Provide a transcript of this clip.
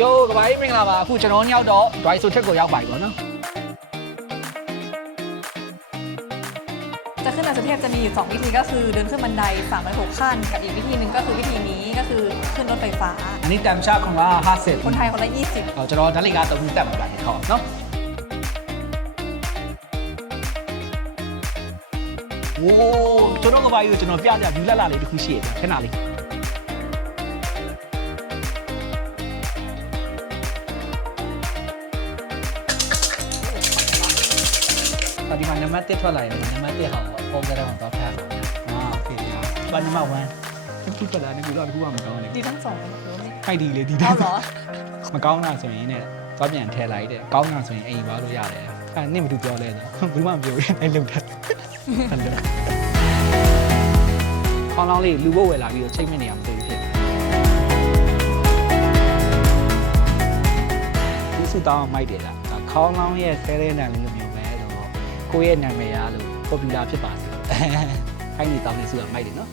Yo ကဘာကြီးမင်္ဂလာပါအခုကျွန်တော်ညောက်တော့ dry so ထက်ကိုရောက်ပါပြီပေါ့နော် จะขึ้นดอยสุเทพจะมีอยู่2วิธีก็คือเดินขึ้นบันได306ขั้นกับอีกวิธีหนึ่งก็คือวิธีนี้ก็คือขึ้นรถไฟฟ้า อันนี้ตามชาของว่า50 คนไทยคนละ20ကျွန်တော်ဓာတ်လိကား3တက်မှာပါတယ်ခေါ့နော်โอ้ကျွန်တော်ကဘာကြီးကိုကျွန်တော်ပြပြယူလက်လာလေးတစ်ခုရှိရတယ်ခဏလေးဒီမှာနံပါတ်1ထွက်လာရင်နံပါတ်1ဟာပုံစံတော့တော့ဖျားပါโอเคပါနံပါတ်1ခုထွက်လာနေကူတော့တခုမှမကောင်းဘူး ดีทั้งสองเลย ဖိုက်ဒီလေဒီ เอาเหรอ မကောင်းတာဆိုရင်ねသွားပြန်ထည့်လိုက်တဲ့ကောင်းတာဆိုရင်အိမ်ပါလို့ရတယ်အဲနင့်မတူပြောလဲဆိုဘူးမှမပြောဘူးအဲ့လုံတယ်ဟယ်လိုခေါင်းလောင်းလေးလူဘို့ဝယ်လာပြီးတော့ချိန်မနေအောင်မသိဘူးဖြစ်ဒီစုတောင်းမိုက်တယ်လားခေါင်းလောင်းရဲ့ဆဲရဲနံလေးလိုမျိုးပဲဆိုတော့ကိုယ့်ရဲ့နာမည်ရလို့ popular ဖြစ်ပါစေခိုင်းနေတောင်းနေစုကမိုက်တယ်နော်